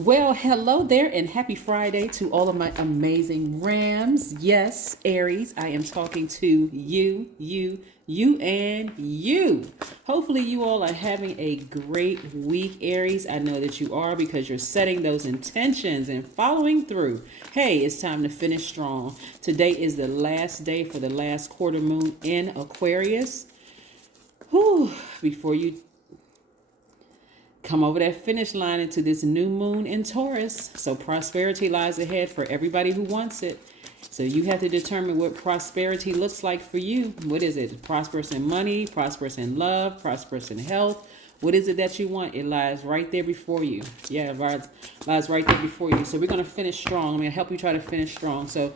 Well, hello there and happy Friday to all of my amazing Rams. Yes, Aries, I am talking to you, and you. Hopefully, you all are having a great week, Aries. I know that you are because you're setting those intentions and following through. Hey, it's time to finish strong. Today is the last day for the last quarter moon in Aquarius. Whew, before you come over that finish line into this new moon in Taurus. So prosperity lies ahead for everybody who wants it. So you have to determine what prosperity looks like for you. What is it? Prosperous in money, prosperous in love, prosperous in health. What is it that you want? It lies right there before you. Yeah, it lies right there before you. So we're going to finish strong. I'm going to help you try to finish strong. So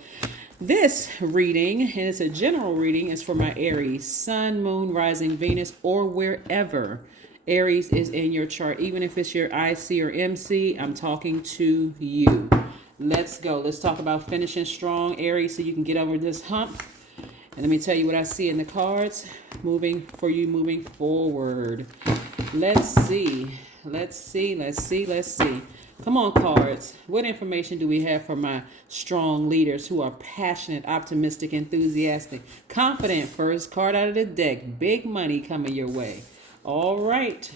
this reading, and it's a general reading, is for my Aries, Sun, Moon, Rising, Venus, or wherever Aries is in your chart. Even if it's your IC or MC, I'm talking to you. Let's go. Let's talk about finishing strong, Aries, so you can get over this hump. And let me tell you what I see in the cards moving forward. Let's see. Come on, cards. What information do we have for my strong leaders who are passionate, optimistic, enthusiastic, confident? First card out of the deck. Big money coming your way. All right.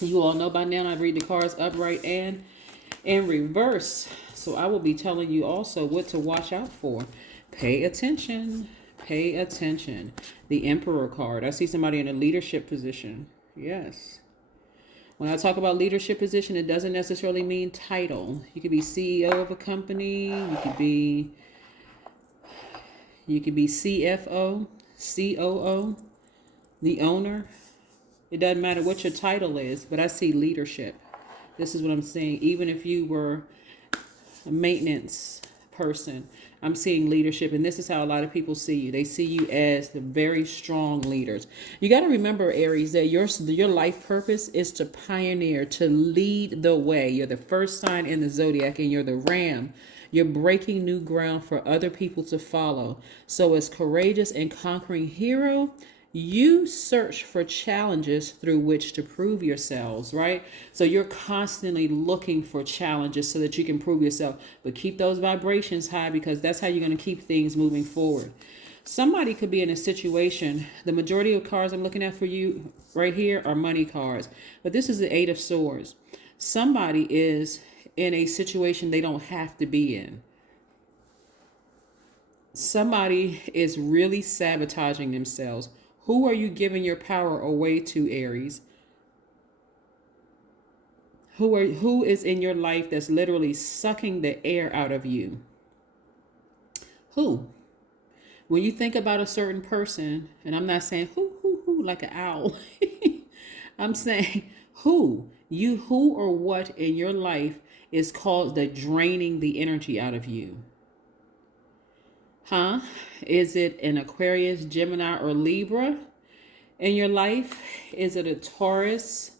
You all know by now I read the cards upright and in reverse. So I will be telling you also what to watch out for. Pay attention. Pay attention. The Emperor card. I see somebody in a leadership position. Yes. When I talk about leadership position, it doesn't necessarily mean title. You could be CEO of a company. You could be CFO, COO, the owner. It doesn't matter what your title is, but I see leadership. This is what I'm saying. Even if you were a maintenance person, I'm seeing leadership. And this is how a lot of people see you. They see you as the very strong leaders. You got to remember, Aries, that your life purpose is to pioneer, to lead the way. You're the first sign in the Zodiac and you're the Ram. You're breaking new ground for other people to follow. So as courageous and conquering hero, you search for challenges through which to prove yourselves, right? So you're constantly looking for challenges so that you can prove yourself. But keep those vibrations high because that's how you're going to keep things moving forward. Somebody could be in a situation, the majority of cards I'm looking at for you right here are money cards. But this is the Eight of Swords. Somebody is in a situation they don't have to be in. Somebody is really sabotaging themselves. Who are you giving your power away to, Aries? Who is in your life that's literally sucking the air out of you? Who? When you think about a certain person, and I'm not saying who like an owl. I'm saying who or what in your life is called the draining the energy out of you. Huh? Is it an Aquarius, Gemini, or Libra in your life? Is it a Taurus,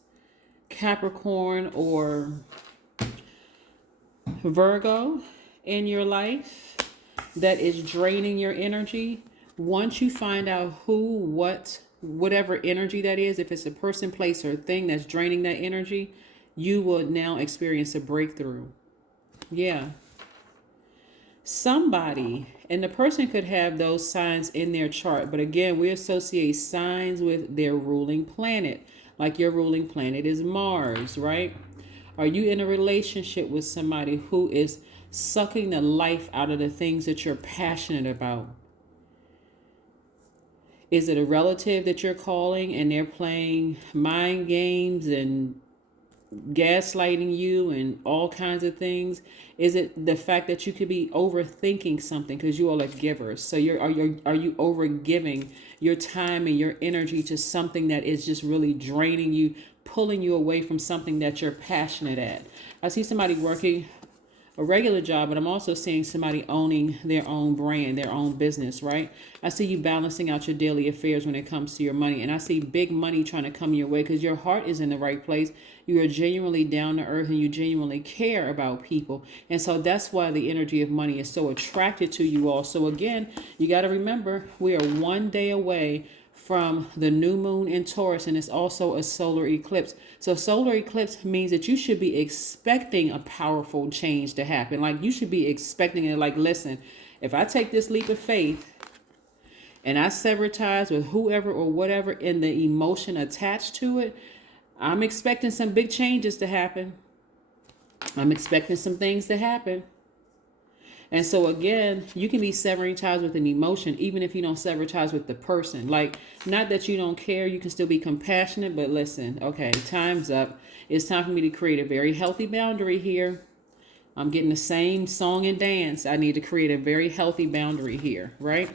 Capricorn, or Virgo in your life that is draining your energy? Once you find out who, what, whatever energy that is, if it's a person, place, or thing that's draining that energy, you will now experience a breakthrough. Yeah. Somebody, and the person could have those signs in their chart, but again, we associate signs with their ruling planet. Like your ruling planet is Mars, right? Are you in a relationship with somebody who is sucking the life out of the things that you're passionate about? Is it a relative that you're calling and they're playing mind games and gaslighting you and all kinds of things? Is it the fact that you could be overthinking something because you all are givers? So are you over giving your time and your energy to something that is just really draining you, pulling you away from something that you're passionate at? I see somebody working a regular job, but I'm also seeing somebody owning their own brand, their own business, right? I see you balancing out your daily affairs when it comes to your money. And I see big money trying to come your way because your heart is in the right place. You are genuinely down to earth and you genuinely care about people. And so that's why the energy of money is so attracted to you all. So again, you got to remember, we are one day away from the new moon in Taurus, and it's also a solar eclipse. So solar eclipse means that you should be expecting a powerful change to happen. Like you should be expecting it. Like, listen, if I take this leap of faith and I sever ties with whoever or whatever in the emotion attached to it, I'm expecting some big changes to happen. I'm expecting some things to happen. And so again, you can be severing ties with an emotion, even if you don't sever ties with the person. Like, not that you don't care, you can still be compassionate, but listen, okay, time's up. It's time for me to create a very healthy boundary here. I'm getting the same song and dance. I need to create a very healthy boundary here, right?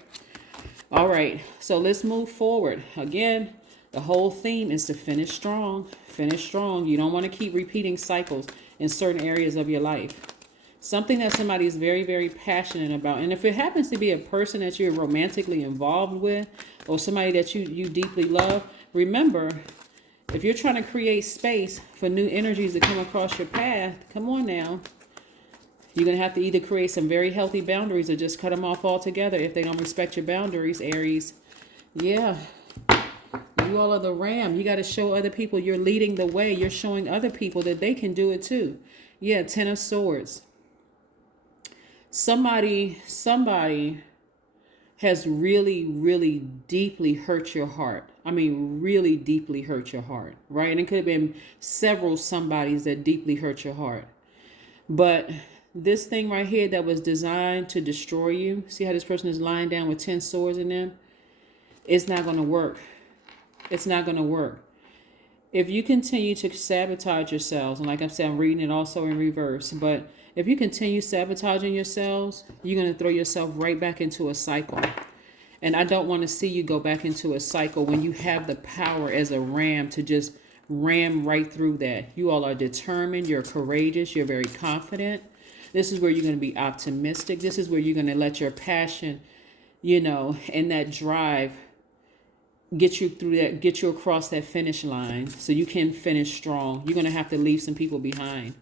All right, so let's move forward. Again, the whole theme is to finish strong. Finish strong. You don't want to keep repeating cycles in certain areas of your life. Something that somebody is very, very passionate about. And if it happens to be a person that you're romantically involved with or somebody that you deeply love, remember, if you're trying to create space for new energies to come across your path, come on now. You're going to have to either create some very healthy boundaries or just cut them off altogether if they don't respect your boundaries, Aries. Yeah. You all are the ram. You got to show other people you're leading the way. You're showing other people that they can do it too. Yeah, Ten of Swords. Somebody has really, really deeply hurt your heart. I mean, really deeply hurt your heart, right? And it could have been several somebodies that deeply hurt your heart. But this thing right here that was designed to destroy you, see how this person is lying down with 10 swords in them? It's not going to work. It's not going to work. If you continue to sabotage yourselves, and like I said, I'm reading it also in reverse, but if you continue sabotaging yourselves, you're going to throw yourself right back into a cycle. And I don't want to see you go back into a cycle when you have the power as a ram to just ram right through that. You all are determined. You're courageous. You're very confident. This is where you're going to be optimistic. This is where you're going to let your passion, and that drive get you through that, get you across that finish line so you can finish strong. You're going to have to leave some people behind.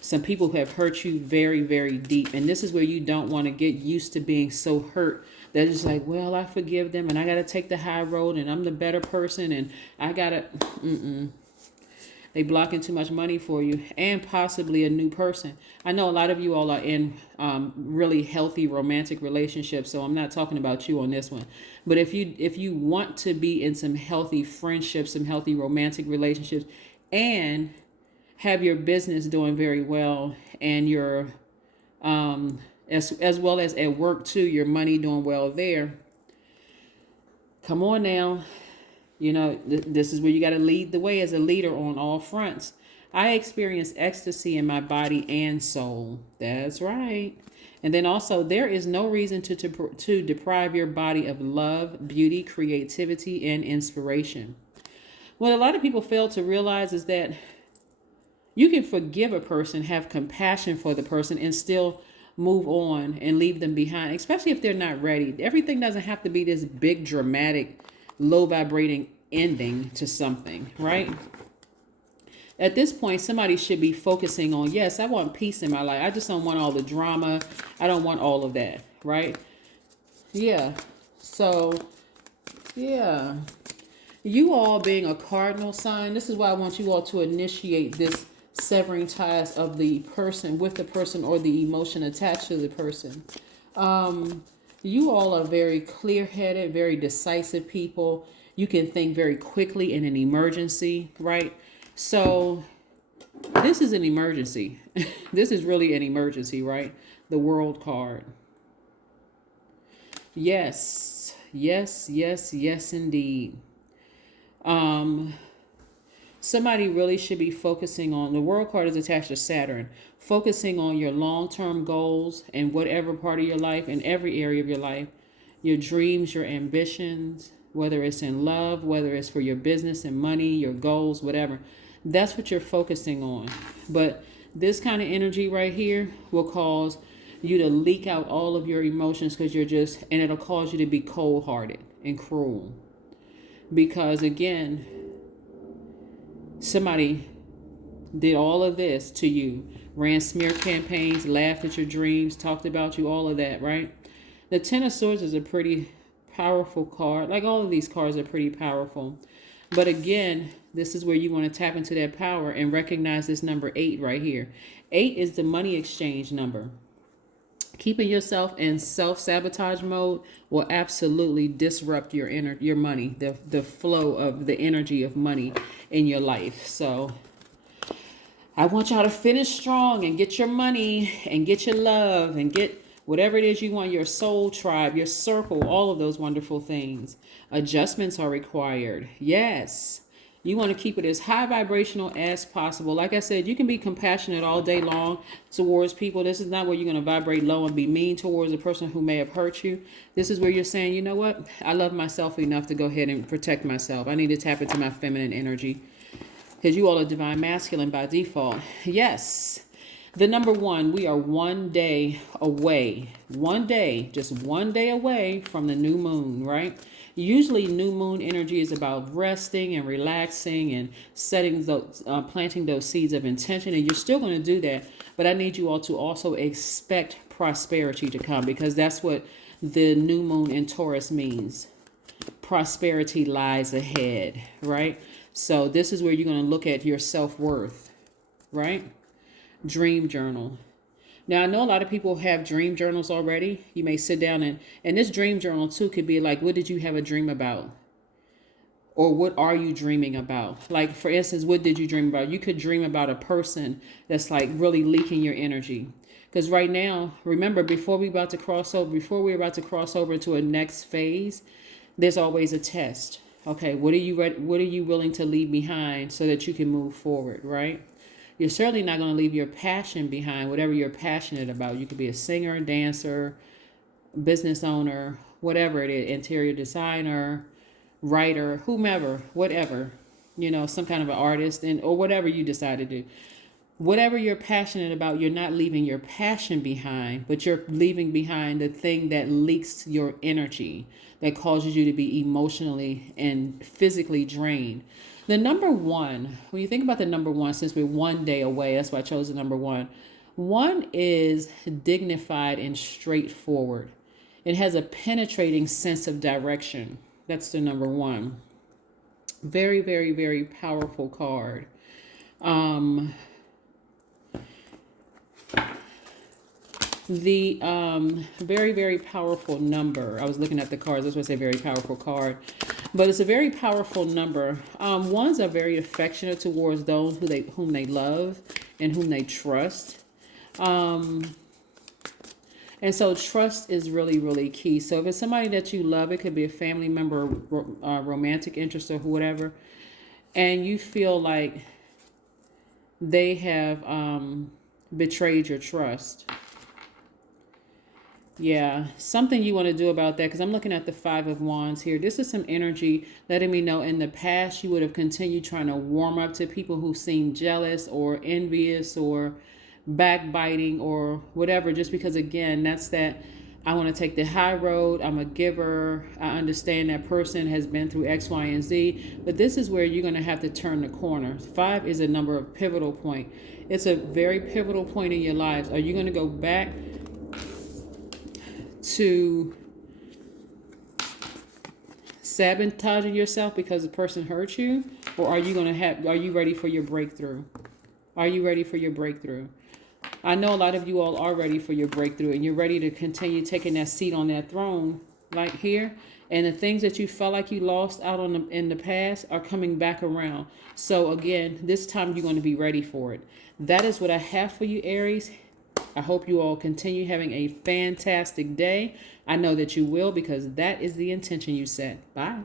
Some people who have hurt you very, very deep. And this is where you don't want to get used to being so hurt that it's like, well, I forgive them and I got to take the high road and I'm the better person and I got to, They blocking too much money for you and possibly a new person. I know a lot of you all are in really healthy romantic relationships, so I'm not talking about you on this one. But if you want to be in some healthy friendships, some healthy romantic relationships, and have your business doing very well, and your as well as at work too, your money doing well there. Come on now. This is where you got to lead the way as a leader on all fronts. I experience ecstasy in my body and soul. That's right. And then also, there is no reason to deprive your body of love, beauty, creativity, and inspiration. What a lot of people fail to realize is that you can forgive a person, have compassion for the person, and still move on and leave them behind, especially if they're not ready. Everything doesn't have to be this big, dramatic, low vibrating ending to something, right? At this point, somebody should be focusing on, yes, I want peace in my life. I just don't want all the drama. I don't want all of that, right? Yeah. So, yeah. You all being a cardinal sign, this is why I want you all to initiate this severing ties of the person with the person or the emotion attached to the person. You all are very clear-headed, very decisive people. You can think very quickly in an emergency, right? So this is an emergency. This is really an emergency, right? The World card. Yes, yes, yes, yes, indeed. Somebody really should be focusing on, the World card is attached to Saturn, focusing on your long-term goals in whatever part of your life, in every area of your life, your dreams, your ambitions, whether it's in love, whether it's for your business and money, your goals, whatever. That's what you're focusing on. But this kind of energy right here will cause you to leak out all of your emotions because and it'll cause you to be cold-hearted and cruel. Because again, somebody did all of this to you, ran smear campaigns, laughed at your dreams, talked about you, all of that, right? The Ten of Swords is a pretty powerful card. Like all of these cards are pretty powerful. But again, this is where you want to tap into that power and recognize this number 8 right here. 8 is the money exchange number. Keeping yourself in self-sabotage mode will absolutely disrupt your money, the flow of the energy of money in your life. So I want y'all to finish strong and get your money and get your love and get whatever it is you want, your soul tribe, your circle, all of those wonderful things. Adjustments are required. Yes. You want to keep it as high vibrational as possible. Like I said, you can be compassionate all day long towards people. This is not where you're going to vibrate low and be mean towards a person who may have hurt you. This is where you're saying, you know what? I love myself enough to go ahead and protect myself. I need to tap into my feminine energy. Because you all are divine masculine by default. Yes. The number 1, we are one day away. One day, just one day away from the new moon, right? Usually new moon energy is about resting and relaxing and setting those, planting those seeds of intention. And you're still going to do that. But I need you all to also expect prosperity to come, because that's what the new moon in Taurus means. Prosperity lies ahead, right? So this is where you're going to look at your self-worth, right? Dream journal. Now, I know a lot of people have dream journals already. You may sit down and this dream journal too could be like, what did you have a dream about? Or what are you dreaming about? Like, for instance, what did you dream about? You could dream about a person that's like really leaking your energy. Because right now, remember, before we're about to cross over into a next phase, there's always a test. Okay, what are you willing to leave behind so that you can move forward, right? You're certainly not going to leave your passion behind, whatever you're passionate about. You could be a singer, dancer, business owner, whatever it is, interior designer, writer, whomever, whatever, some kind of an artist, or whatever you decide to do. Whatever you're passionate about, you're not leaving your passion behind, but you're leaving behind the thing that leaks your energy, that causes you to be emotionally and physically drained. The number 1, when you think about the number 1, since we're one day away, that's why I chose the number 1. 1 is dignified and straightforward. It has a penetrating sense of direction. That's the number 1. Very, very, very powerful card. The very, very powerful number. I was looking at the cards. That's why I say very powerful card. But it's a very powerful number. Ones are very affectionate towards those whom they love and whom they trust. And so trust is really, really key. So if it's somebody that you love, it could be a family member, romantic interest, or whatever, and you feel like they have betrayed your trust. Yeah, something you want to do about that, because I'm looking at the 5 of Wands here. This is some energy letting me know in the past you would have continued trying to warm up to people who seem jealous or envious or backbiting or whatever, just because, again, that's that I want to take the high road. I'm a giver. I understand that person has been through X, Y, and Z. But this is where you're going to have to turn the corner. 5 is a number of pivotal point. It's a very pivotal point in your lives. Are you going to go back to sabotaging yourself because the person hurt you? Or are you ready for your breakthrough? Are you ready for your breakthrough? I know a lot of you all are ready for your breakthrough, and you're ready to continue taking that seat on that throne right here. And the things that you felt like you lost out on in the past are coming back around. So again, this time you're going to be ready for it. That is what I have for you, Aries. I hope you all continue having a fantastic day. I know that you will, because that is the intention you set. Bye.